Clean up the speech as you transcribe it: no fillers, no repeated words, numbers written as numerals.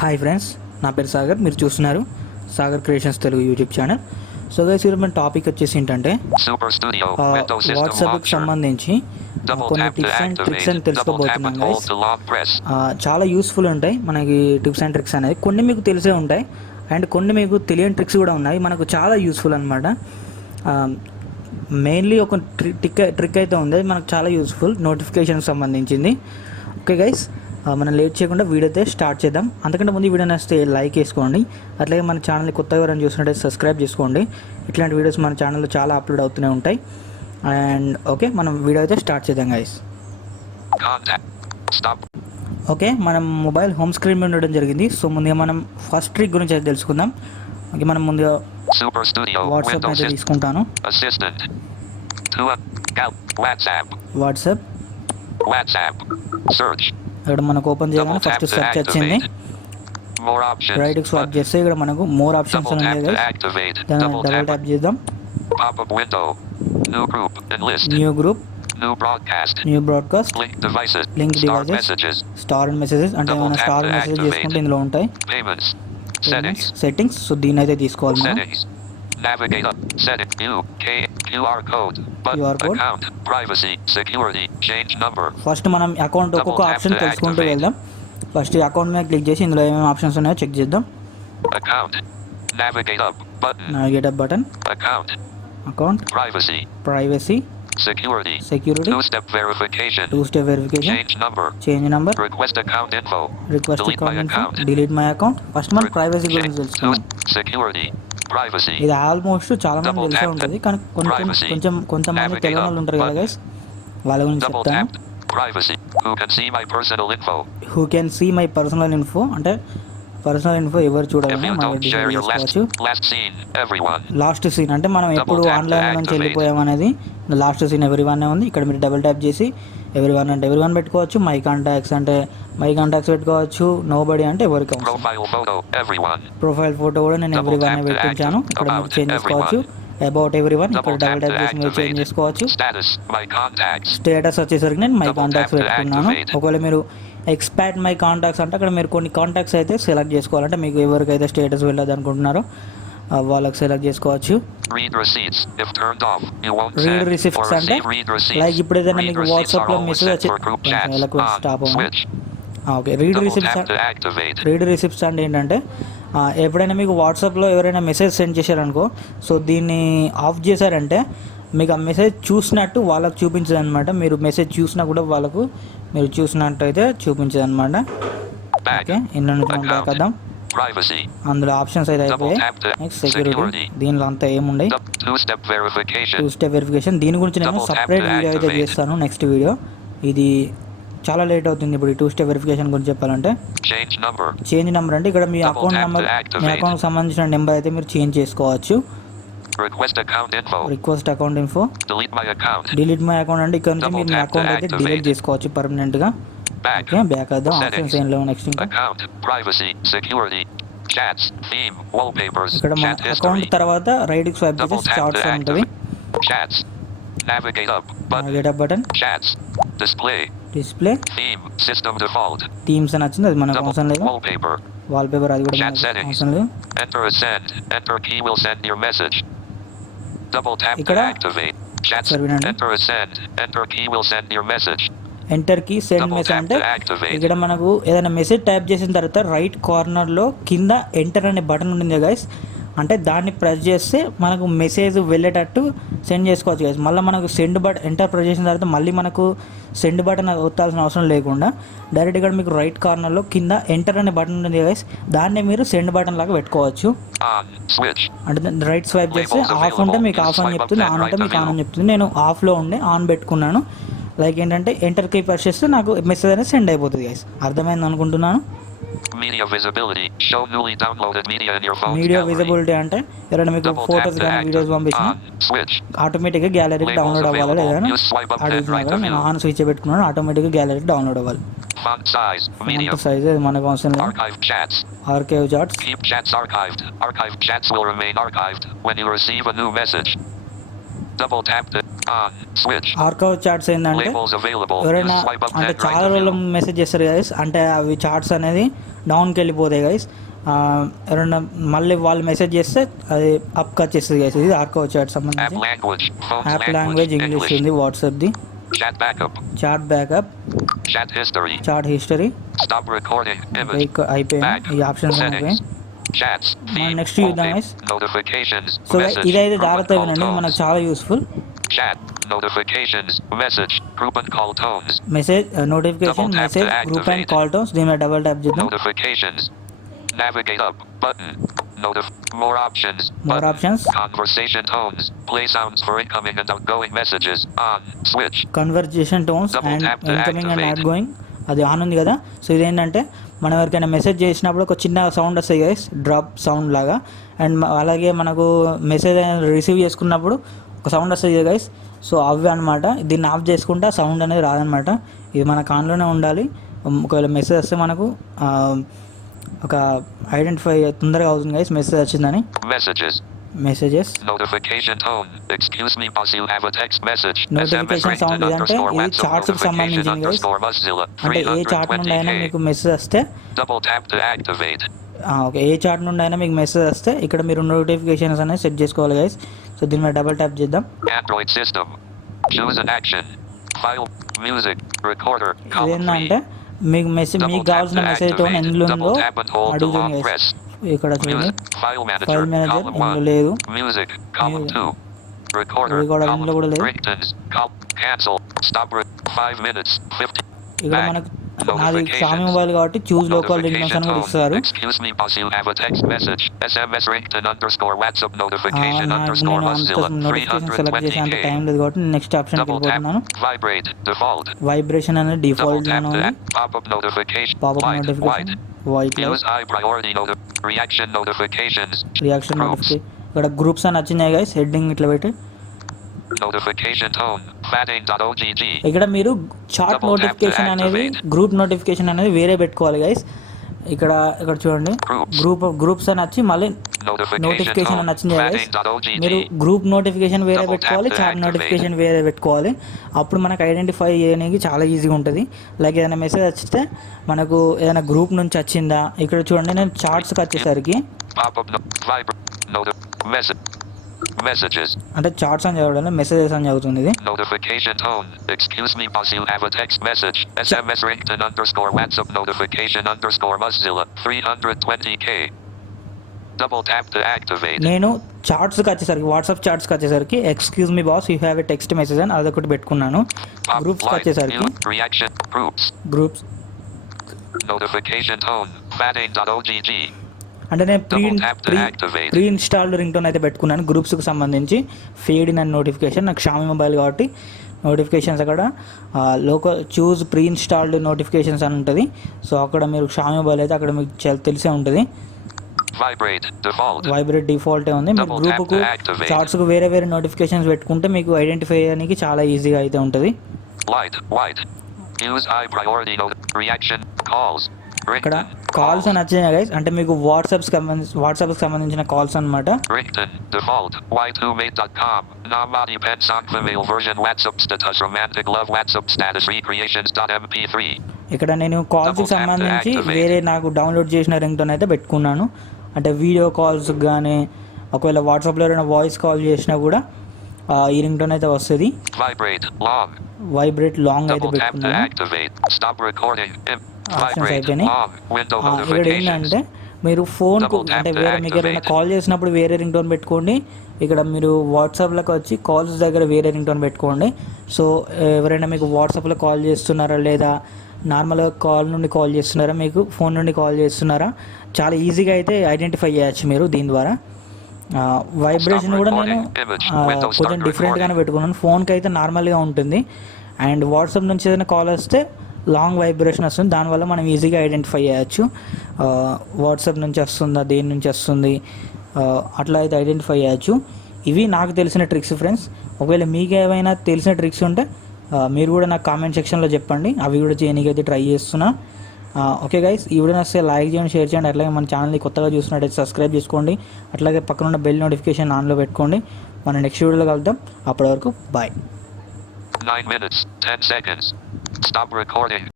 Hi friends, నా పేరు సాగర్. మీరు చూస్తున్నారు Sagar creations Telugu YouTube channel. So guys, ఈరోజు మన టాపిక్ వచ్చేసి ఏంటంటే వాట్సాప్కి సంబంధించి కొన్ని టిప్స్ అండ్ ట్రిక్స్ అని తెలుసుకోబోతున్నాం గైస్. చాలా యూస్ఫుల్ ఉంటాయి మనకి టిప్స్ అండ్ ట్రిక్స్ అనేది. కొన్ని మీకు తెలిసే ఉంటాయి అండ్ కొన్ని మీకు తెలియని ట్రిక్స్ కూడా ఉన్నాయి. మనకు చాలా యూస్ఫుల్ అనమాట. మెయిన్లీ ఒక ట్రిక్ అయితే ఉంది, మనకు చాలా యూస్ఫుల్, నోటిఫికేషన్కి సంబంధించింది. ఓకే గైస్, మనం లేట్ చేయకుండా వీడియో అయితే స్టార్ట్ చేద్దాం. అంతకంటే ముందు వీడియో నచ్చితే లైక్ వేసుకోండి, అట్లాగే మన ఛానల్ని కొత్తగా ఎవరైనా చూసినట్టయితే సబ్స్క్రైబ్ చేసుకోండి. ఇట్లాంటి వీడియోస్ మన ఛానల్లో చాలా అప్లోడ్ అవుతూనే ఉంటాయి. అండ్ ఓకే, మనం వీడియో అయితే స్టార్ట్ చేద్దాం గైస్. ఓకే, మనం మొబైల్ హోమ్ స్క్రీన్ మీద ఉండడం జరిగింది. సో ముందుగా మనం ఫస్ట్ ట్రిక్ గురించి అయితే తెలుసుకుందాం. ఓకే, మనం ముందుగా వాట్సాప్ అయితే తీసుకుంటాను. వాట్సాప్ ఇక్కడ మనకు ఓపెన్ చేయగానే ఫస్ట్ సెర్చ్ వచ్చింది. రైట్కి స్వైప్ చేస్తే ఇక్కడ మనకు మోర్ ఆప్షన్స్ ఉన్నాయి. దాన్ని డబుల్ ట్యాప్ చేద్దాం. New group, new broadcast, link devices, star and messages. అంటే మనం స్టార్ మెసేజ్ చేసుకుంటే ఇందులో ఉంటాయి. సెట్టింగ్స్, సో దీన్ని అయితే తీసుకోవాలి మనం. Navigate up, setting, view, QR code, account, privacy, security, change number. First మనం అకౌంట్ ఒక్కొక్క ఆప్షన్ తెలుసుకుంటూ వెళ్దాం. ఫస్ట్ అకౌంట్ మీద క్లిక్ చేసి ఇందులో ఏమేమి ఆప్షన్స్ ఉన్నాయో చెక్ చేద్దాం. Account, navigate up button, account, privacy, security, two-step verification, change number, request account info, delete my account. First మనం ప్రైవసీ గురించి తెలుసుకుందాం. security, privacy. ఇది ఆల్మోస్ట్ చాలా మంది తెలిసే ఉంటుంది, కానీ కొంతమంది తెలియని వాళ్ళు ఉంటారు కదా గైస్, వాళ్ళ గురించి చెప్తాను. Privacy, who can see my personal info అంటే పర్సనల్ ఇన్ఫో ఎవరు చూడాలని మనం చేసుకోవచ్చు. లాస్ట్ సీన్ అంటే మనం ఎప్పుడు ఆన్లైన్ నుంచి వెళ్ళిపోయాం అనేది లాస్ట్ సీన్ ఎవరివన్ ఉంది. ఇక్కడ మీరు డబుల్ ట్యాప్ చేసి ఎవరివన్ అంటే ఎవరివన్ పెట్టుకోవచ్చు. మై కాంటాక్ట్స్ అంటే మై కాంటాక్ట్స్ పెట్టుకోవచ్చు. నో బడీ అంటే ఎవరికి. ప్రొఫైల్ ఫోటో కూడా నేను ఎవరివన్ పెట్టించాను, ఇక్కడ మీరు చేంజ్ చేసుకోవచ్చు. అబౌట్ ఎవరివన్ ఇక్కడ డబుల్ ట్యాప్ చేసి మీరు చేంజ్ చేసుకోవచ్చు. స్టేటస్ వచ్చేసరికి నేను మై కాంటాక్ట్స్ పెట్టుకున్నాను. ఒకవేళ మీరు ఎక్స్పాండ్ మై కాంటాక్ట్స్ అంటే అక్కడ మీరు కొన్ని కాంటాక్ట్స్ అయితే సెలెక్ట్ చేసుకోవాలంటే మీకు ఎవరికైతే స్టేటస్ వెళ్ళదు అనుకుంటున్నారో వాళ్ళకి సెలెక్ట్ చేసుకోవచ్చు. రీడ్ రిసిప్ట్స్ అంటే లైక్ ఇప్పుడు ఏదైనా మీకు వాట్సాప్లో మెసేజ్ వచ్చి స్టాప్ ఓకే. రీడ్ రిసిప్ట్స్ అంటే ఏంటంటే ఎప్పుడైనా మీకు వాట్సాప్లో ఎవరైనా మెసేజ్ సెండ్ చేశారనుకో, సో దీన్ని ఆఫ్ చేశారంటే మీకు ఆ మెసేజ్ చూసినట్టు వాళ్ళకు చూపించదు అనమాట. మీరు మెసేజ్ చూసినా కూడా వాళ్ళకు మీరు చూసినట్టు అయితే చూపించదు అనమాట. ఓకే, ఇందులో నుంచి మనం బ్యాక్ వద్దాం. అందులో ఆప్షన్స్ అయితే అయిపోయాయి. నెక్స్ట్ సెక్యూరిటీ, దీనిలో అంతా ఏముండయి. టూ స్టెప్ వెరిఫికేషన్, దీని గురించి నేను సపరేట్ వీడియో అయితే చేస్తాను నెక్స్ట్ వీడియో. ఇది చాలా లేట్ అవుతుంది ఇప్పుడు ఈ టూ స్టెప్ వెరిఫికేషన్ గురించి చెప్పాలంటే. చేంజ్ నెంబర్ అంటే ఇక్కడ మీ అకౌంట్ నెంబర్, మీ అకౌంట్కి సంబంధించిన నెంబర్ అయితే మీరు చేంజ్ చేసుకోవచ్చు. Request account info, delete my account అంటే ఇక్కడ నుంచి మీరు మీ అకౌంట్ అయితే డిలీట్ చేసుకోవచ్చు పర్మనెంట్ గా. ఓకే, బ్యాక్ వద్దాం. ఆప్షన్స్ ఏం లేవు. నెక్స్ట్ ఇక్కడ మన అకౌంట్ తర్వాత రైట్ కి స్వైప్ చేసి చాట్స్ ఉంటుంది. Navigate up button, display, themes అని వచ్చింది, అది మనకు అవసరం లేదు. వాల్పేపర్ అది కూడా మనకు అవసరం లేదు. ఇక్కడ ఎంటర్ కీ సెండ్ మెసేజ్ అంటే ఇక్కడ మనకు ఏదైనా మెసేజ్ టైప్ చేసిన తర్వాత రైట్ కార్నర్లో కింద ఎంటర్ అనే బటన్ ఉంటుంది గైస్. అంటే దాన్ని ప్రెస్ చేస్తే మనకు మెసేజ్ వెళ్ళేటట్టు సెండ్ చేసుకోవచ్చు గైస్. మళ్ళీ మనకు సెండ్ బటన్ ఎంటర్ ప్రెస్ చేసిన తర్వాత మళ్ళీ మనకు సెండ్ బటన్ ఒత్తాల్సిన అవసరం లేకుండా డైరెక్ట్ ఇక్కడ మీకు రైట్ కార్నర్లో కింద ఎంటర్ అనే బటన్ ఉంటుంది గైస్, దాన్ని మీరు సెండ్ బటన్ లాగా పెట్టుకోవచ్చు. అంటే రైట్ స్వైప్ చేస్తే ఆఫ్ ఉంటే మీకు ఆఫ్ అని చెప్తుంది, ఆన్ ఉంటే మీకు ఆన్ అని చెప్తుంది. నేను ఆఫ్లో ఉండే ఆన్ పెట్టుకున్నాను. లైక్ ఏంటంటే ఎంటర్ కీ ప్రెస్ చేస్తే నాకు మెసేజ్ అనేది సెండ్ అయిపోతుంది గైస్. అర్థమైంది అనుకుంటున్నాను. మీడియా విజిబిలిటీ అంటే ఎవరైనా మీకు ఫోటోస్ కానీ వీడియోస్ పంపించిన ఆటోమేటిక్గా గ్యాలరీకి డౌన్లోడ్ అవ్వాలి. లేదని అడుగుతున్నారు, నేను ఆన్ స్విచ్ పెట్టుకున్నాను, ఆటోమేటిక్గా గ్యాలరీకి డౌన్లోడ్ అవ్వాలి. సైజ్ మనకు అవసరం లేదు. Archive chats, On. Switch. Archive chats ఏంటంటే Labels available. ఎవరైనా Use swipe up అంటే pen right చాలా to రోజులు view. మెసేజ్ చేస్తారు గైస్, అంటే అవి చాట్స్ అనేది డౌన్కి వెళ్ళిపోతాయి గైస్. ఎవరైనా మళ్ళీ వాళ్ళు మెసేజ్ చేస్తే అది అప్కి వచ్చేస్తుంది గైస్. ఇది ఆర్కైవ్ చాట్ App సంబంధించి. language. Phones app language. Language English ఉంది వాట్సాప్ది. Chat backup. Chat backup, Chat history. Chat history. Stop recording. Image. అయిపోయింది Back. ఈ ఆప్షన్స్ అనేవి. Settings. Chats. Feed. నెక్స్ట్ చూద్దాం Home. Guys. Notifications. So Message. ఇదైతే Group and జాగ్రత్తగా call వినండి, మనకు tones. చాలా useful. Chat. Notifications. Message. Group and call tones. Message notification, Double tap message, to group and activate. Call tones. దీని మీద double tap చేద్దాం. Notifications. Navigate up. Button. More options. More Button. options. Conversation tones. Play sounds for incoming and outgoing messages. On. Switch. Conversation tones Double and tap to incoming and activate. Out going అది on ఉంది కదా. So ఇదేంటంటే మనం ఎవరికైనా message చేసినప్పుడు ఒక చిన్న sound వస్తాయి గైస్, డ్రాప్ సౌండ్ లాగా. అండ్ అలాగే మనకు మెసేజ్ రిసీవ్ చేసుకున్నప్పుడు ఒక సౌండ్ వస్తుంది గైస్. సో అవి అనమాట. దీన్ని ఆఫ్ చేసుకుంటే ఆ సౌండ్ అనేది రాదనమాట. ఇది మన కాన్లోనే ఉండాలి. ఒకవేళ మెసేజ్ వస్తే మనకు ఒక ఐడెంటిఫై తొందరగా అవుతుంది గైస్ మెసేజ్ వచ్చిందని. Messages Notification tone. Excuse me, boss, you have a text message. Notification sound ఇదంటే ఇది చార్ట్స్కి సంబంధించింది గైస్. అంటే ఏ చార్ట్ నుండి అయినా మీకు మెసేజ్ వస్తే, Double tap to activate. Okay, A chart నుండి అయినా మీకు మెసేజ్ వస్తే ఇక్కడ మీరు నోటిఫికేషన్స్ అనేది సెట్ చేసుకోవాలి గైస్. సో దీని మీద డబుల్ ట్యాప్ చేద్దాం. Android system. Choose an action. File. Music. Recorder. Column 3. ఇదేంటంటే మీకు మెసేజ్, మీకు కావాల్సిన మెసేజ్ టోన్ ఎందులో ఉందో అడుగుతుంది గైస్. ఇక్కడ చూడండి, ఫైల్ మేనేజర్ ఇందులో లేదు, Music. Column 2. Recorder. ఇందులో కూడా లేదు. Cancel. Stop. 5 minutes. 50. ఇక్కడ మనకు నాది సామి మొబైల్ కాబట్టి చూస్ లోకల్ రింగ్ టోన్స్ అని కూడా ఇస్తారు. Excuse me, boss, you have a text message. SMS ringtone underscore WhatsApp notification నేను underscore అంత Mozilla. నోటిఫికేషన్ సెలెక్ట్ చేసే అంత టైం లేదు కాబట్టి నెక్స్ట్ ఆప్షన్కి వెళ్ళిపోతున్నాను. Vibrate. Default. వైబ్రేషన్ అనేది డిఫాల్ట్ లోనే ఉంది. Pop-up notification. Popup notification white Use high priority reaction notifications. Reaction notification. ఇక్కడ గ్రూప్స్ అని వచ్చినాయి గైస్, హెడ్డింగ్ ఇట్లా పెట్టి. Notification tone. Fatting.ogg. ఇక్కడ మీరు చాట్ నోటిఫికేషన్ అనేది, గ్రూప్ నోటిఫికేషన్ అనేది వేరే పెట్టుకోవాలి గైస్. ఇక్కడ చూడండి, గ్రూప్స్ అని వచ్చి మళ్ళీ నోటిఫికేషన్ అని వచ్చింది గైస్. మీరు గ్రూప్ నోటిఫికేషన్ వేరే పెట్టుకోవాలి, చాట్ నోటిఫికేషన్ వేరే పెట్టుకోవాలి. అప్పుడు మనకు ఐడెంటిఫై చేయడానికి చాలా ఈజీగా ఉంటుంది. లైక్ ఏదైనా మెసేజ్ వచ్చితే మనకు ఏదైనా గ్రూప్ నుంచి వచ్చిందా, ఇక్కడ చూడండి నేను చాట్స్కి వచ్చేసరికి Messages. అంటే చాట్స్ అని చదవడం, మెసేజెస్ అని చదువుతుంది ఇది. Notification tone. Excuse me, boss, you have a text message. SMS ringtone underscore WhatsApp notification underscore Mozilla. 320K. Double tap to activate. నేను చాట్స్కి వచ్చేసరికి, వాట్సాప్ చాట్స్కి వచ్చేసరికి excuse me boss you have a text message అని అదొకటి పెట్టుకున్నాను. గ్రూప్స్కి వచ్చేసరికి reaction groups notification tone. Fatting.ogg. అంటే నేను pre installed ring tone అయితే పెట్టుకున్నాను గ్రూప్స్కి సంబంధించి. ఫేడ్ ఇన్ అండ్ నోటిఫికేషన్, నాకు షామి మొబైల్ కాబట్టి నోటిఫికేషన్స్ అక్కడ local choose pre installed notifications అని ఉంటుంది. సో అక్కడ మీరు షామి మొబైల్ అయితే అక్కడ మీకు తెలిసే ఉంటుంది. వైబ్రేట్ డిఫాల్టే ఉంది. మీరు గ్రూప్కు చాట్స్కు వేరే వేరే నోటిఫికేషన్స్ పెట్టుకుంటే మీకు ఐడెంటిఫై చేయడానికి చాలా ఈజీగా అయితే ఉంటుంది. ఇక్కడ కాల్స్ అని వచ్చినాయి గైస్, అంటే మీకు వాట్సాప్కి సంబంధించిన కాల్స్ అనమాట. ఇక్కడ నేను కాల్స్కి సంబంధించి వేరే నాకు డౌన్లోడ్ చేసిన రింగ్ టోన్ అయితే పెట్టుకున్నాను. అంటే వీడియో కాల్స్ కానీ ఒకవేళ వాట్సాప్లో ఎవరైనా వాయిస్ కాల్ చేసినా కూడా ఈ రింగ్ టోన్ అయితే వస్తుంది. వైబ్రేట్ లాంగ్ అయితే పెట్టుకున్నాను. ఆప్షన్స్ అయిపోయినాయి. ఇక్కడ ఏంటంటే మీరు ఫోన్కు, అంటే వేరే మీకు ఎవరైనా కాల్ చేసినప్పుడు వేరే రింగ్ టోన్ పెట్టుకోండి. ఇక్కడ మీరు వాట్సాప్లోకి వచ్చి కాల్స్ దగ్గర వేరే రింగ్ టోన్ పెట్టుకోండి. సో ఎవరైనా మీకు వాట్సాప్లో కాల్ చేస్తున్నారా లేదా నార్మల్గా కాల్ నుండి కాల్ చేస్తున్నారా, మీకు ఫోన్ నుండి కాల్ చేస్తున్నారా, చాలా ఈజీగా అయితే ఐడెంటిఫై చేయొచ్చు మీరు దీని ద్వారా. వైబ్రేషన్ కూడా నేను కొంచెం డిఫరెంట్గానే పెట్టుకున్నాను. ఫోన్కి అయితే నార్మల్గా ఉంటుంది. అండ్ వాట్సాప్ నుంచి ఏదైనా కాల్ వస్తే లాంగ్ వైబ్రేషన్ వస్తుంది, దానివల్ల మనం ఈజీగా ఐడెంటిఫై చేయొచ్చు వాట్సాప్ నుంచి వస్తుందా, దేని నుంచి వస్తుంది, అట్లా అయితే ఐడెంటిఫై చేయొచ్చు. ఇవి నాకు తెలిసిన ట్రిక్స్ ఫ్రెండ్స్. ఒకవేళ మీకు ఏమైనా తెలిసిన ట్రిక్స్ ఉంటే మీరు కూడా నాకు కామెంట్ సెక్షన్లో చెప్పండి, అవి కూడా చేయడానికైతే ట్రై చేస్తున్నా. ఓకే గైస్, ఈ వీడియో వస్తే లైక్ చేయండి, షేర్ చేయండి. అట్లాగే మన ఛానల్ని కొత్తగా చూస్తున్నట్టయితే సబ్స్క్రైబ్ చేసుకోండి. అట్లాగే పక్కన ఉన్న బెల్ నోటిఫికేషన్ ఆన్లో పెట్టుకోండి. మనం నెక్స్ట్ వీడియోలో కలుద్దాం. అప్పటి వరకు bye. 9 minutes, 10 seconds. Stop recording.